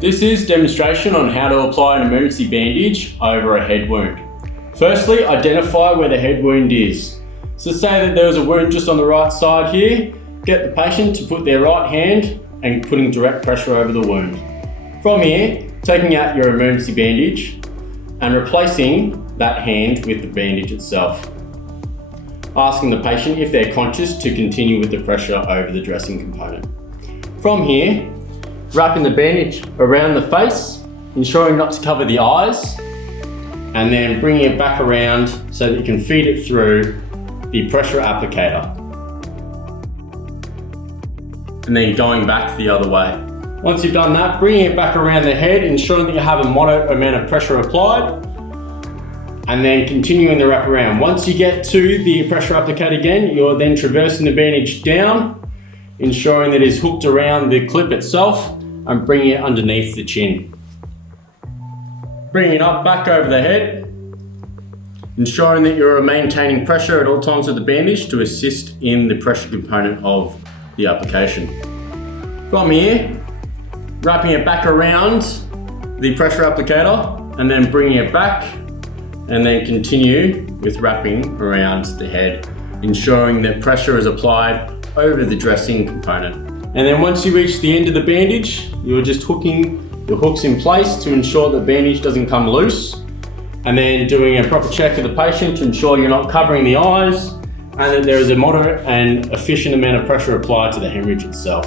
This is demonstration on how to apply an emergency bandage over a head wound. Firstly, identify where the head wound is. So say that there was a wound just on the right side here, get the patient to put their right hand and putting direct pressure over the wound. From here, taking out your emergency bandage and replacing that hand with the bandage itself. Asking the patient if they're conscious to continue with the pressure over the dressing component. From here, wrapping the bandage around the face, ensuring not to cover the eyes, and then bringing it back around so that you can feed it through the pressure applicator. And then going back the other way. Once you've done that, bringing it back around the head, ensuring that you have a moderate amount of pressure applied, and then continuing the wrap around. Once you get to the pressure applicator again, you're then traversing the bandage down, ensuring that it's hooked around the clip itself and bringing it underneath the chin. Bringing it up back over the head, ensuring that you're maintaining pressure at all times with the bandage to assist in the pressure component of the application. From here, wrapping it back around the pressure applicator and then bringing it back, and then continue with wrapping around the head, ensuring that pressure is applied over the dressing component. And then once you reach the end of the bandage, you're just hooking the hooks in place to ensure the bandage doesn't come loose, and then doing a proper check of the patient to ensure you're not covering the eyes and that there is a moderate and efficient amount of pressure applied to the hemorrhage itself.